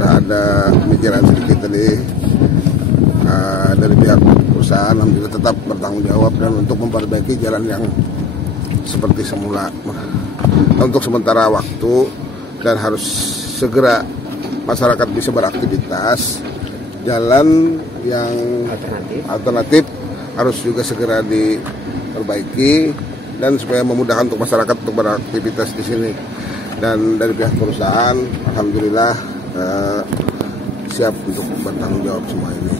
sudah ada pemikiran sedikit tadi dari pihak perusahaan, alhamdulillah tetap bertanggung jawab dan untuk memperbaiki jalan yang seperti semula untuk sementara waktu, dan harus segera masyarakat bisa beraktivitas. Jalan yang alternatif harus juga segera diperbaiki dan supaya memudahkan untuk masyarakat untuk beraktivitas di sini. Dan dari pihak perusahaan, alhamdulillah siap untuk bertanggung jawab semua ini.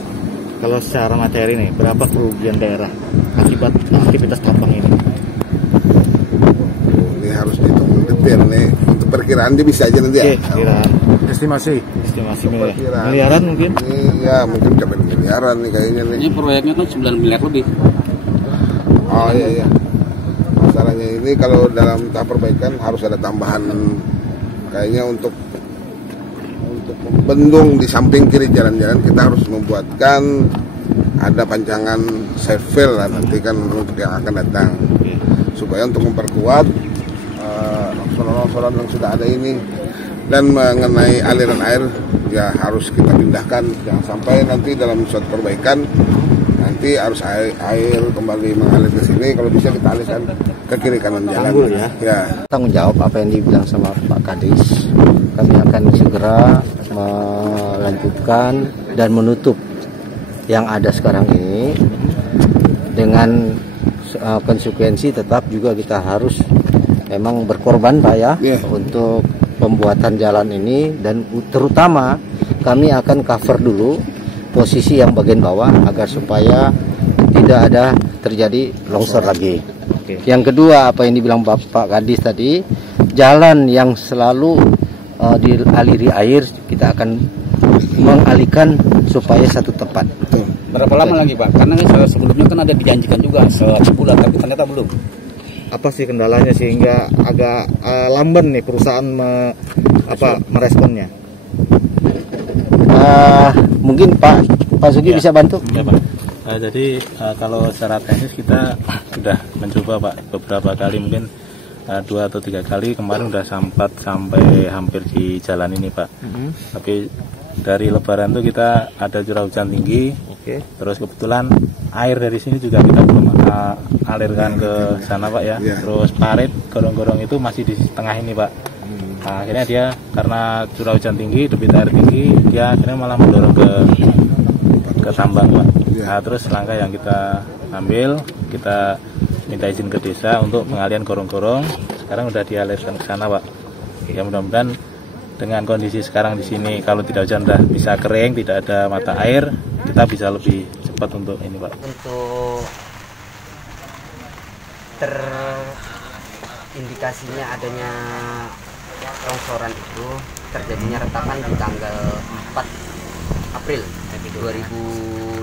Kalau secara materi nih, berapa kerugian daerah akibat aktivitas tambang ini? Ini harus dihitung detail nih. Untuk perkiraan dia bisa aja nanti ya. Perkiraan. Estimasi miliaran mungkin? Ini ya mungkin sampai miliaran nih kayaknya nih. Ini proyeknya tuh 9 miliar lebih. Oh iya. Masalahnya ini kalau dalam tahap perbaikan harus ada tambahan kayaknya untuk membendung di samping kiri jalan-jalan, kita harus membuatkan ada pancangan sevel lah nanti kan untuk yang akan datang, supaya untuk memperkuat longsoran-longsoran yang sudah ada ini. Dan mengenai aliran air ya harus kita pindahkan, jangan sampai nanti dalam suatu perbaikan nanti arus air kembali mengalir ke sini. Kalau bisa kita alihkan ke kiri kanan jalan. Ya. Tanggung jawab apa yang dibilang sama Pak Kadis. Kami akan segera melanjutkan dan menutup yang ada sekarang ini dengan konsekuensi tetap juga kita harus memang berkorban Pak ya untuk pembuatan jalan ini, dan terutama kami akan cover dulu posisi yang bagian bawah agar supaya tidak ada terjadi longsor lagi. Yang kedua, apa yang dibilang Bapak Kadis tadi, jalan yang selalu dialiri air kita akan mengalihkan supaya satu tempat. Berapa lama lagi Pak? Karena sebelumnya kan ada dijanjikan juga sebulan, tapi ternyata belum. Apa sih kendalanya sehingga agak lamban nih perusahaan meresponnya? Mungkin Pak Sugi bisa bantu? Ya Pak. Jadi kalau secara teknis kita sudah mencoba Pak beberapa kali, mungkin 2 atau 3 kali. Kemarin udah sempat sampai hampir di jalan ini Pak. Tapi dari Lebaran tuh kita ada curah hujan tinggi. Terus kebetulan air dari sini juga kita belum alirkan ke sana Pak ya. Terus parit gorong-gorong itu masih di tengah ini Pak. Nah, akhirnya dia karena curah hujan tinggi, debit air tinggi, dia akhirnya malah mendorong ke tambang Pak. Nah, terus langkah yang kita ambil, kita minta izin ke desa untuk pengalian gorong-gorong. Sekarang udah dialirkan ke sana Pak. Ya mudah-mudahan dengan kondisi sekarang di sini, kalau tidak hujan udah bisa kering, tidak ada mata air, kita bisa lebih cepat untuk ini Pak. Untuk terindikasinya adanya longsoran itu terjadinya retakan di tanggal 4 April 2021.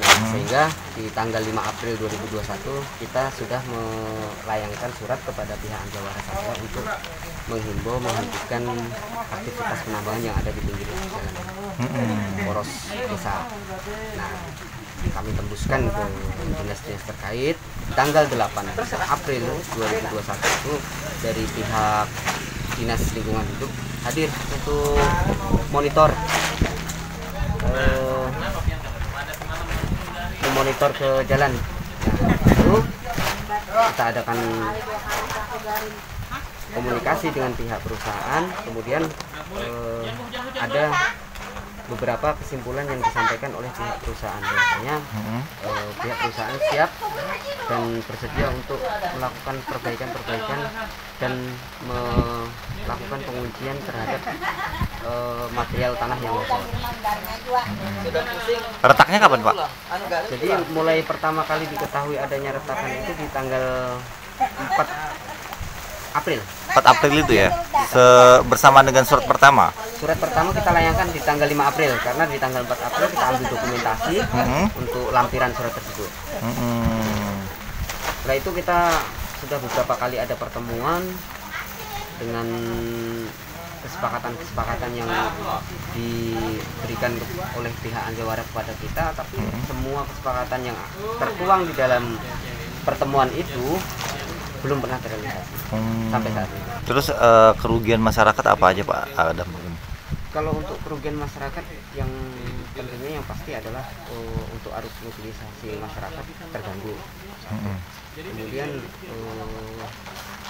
Sehingga di tanggal 5 April 2021 kita sudah melayangkan surat kepada pihak Anjawara Satwa untuk menghimbau menghentikan aktivitas penambangan yang ada di pinggir jalan poros desa. Nah, kami tembuskan ke dinas-dinas terkait. Tanggal 8 April 2021 itu dari pihak Dinas Lingkungan Hidup hadir untuk monitor memonitor ke jalan. Lalu kita adakan komunikasi dengan pihak perusahaan, kemudian ada beberapa kesimpulan yang disampaikan oleh pihak perusahaan. Biasanya pihak perusahaan siap dan bersedia untuk melakukan perbaikan dan melakukan pengujian terhadap material tanah yang longsor. Retaknya kapan Pak? Jadi mulai pertama kali diketahui adanya retakan itu di tanggal 4 April. 4 April itu ya? Bersama dengan surat pertama? Surat pertama kita layangkan di tanggal 5 April, karena di tanggal 4 April kita ambil dokumentasi untuk lampiran surat tersebut. Setelah itu kita sudah beberapa kali ada pertemuan dengan kesepakatan yang diberikan oleh pihak Anjawara kepada kita, tapi semua kesepakatan yang tertuang di dalam pertemuan itu belum pernah terrealisasi sampai saat ini. Terus kerugian masyarakat apa aja Pak? Kalau untuk kerugian masyarakat yang tentunya yang pasti adalah untuk arus mobilisasi masyarakat terganggu. Kemudian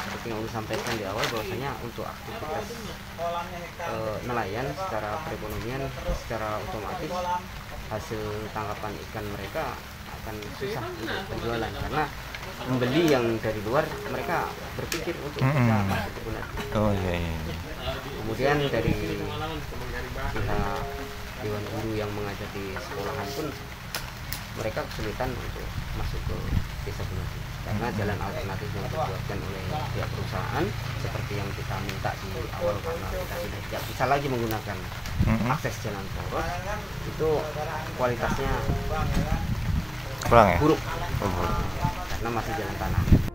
seperti yang udah sampaikan di awal bahwasanya untuk aktivitas nelayan secara perekonomian secara otomatis hasil tangkapan ikan mereka akan susah untuk penjualan karena membeli yang dari luar mereka berpikir untuk bisa masuk ke Bunat. Oh iya. Kemudian dari pihak Dewan Guru yang mengajar di sekolahan pun mereka kesulitan untuk masuk ke desa Bunat karena jalan alternatif yang dibuatkan oleh pihak perusahaan seperti yang kita minta di awal karena kita sudah tidak bisa lagi menggunakan akses jalan poros itu kualitasnya Kurang ya? buruk karena masih jalan tanah.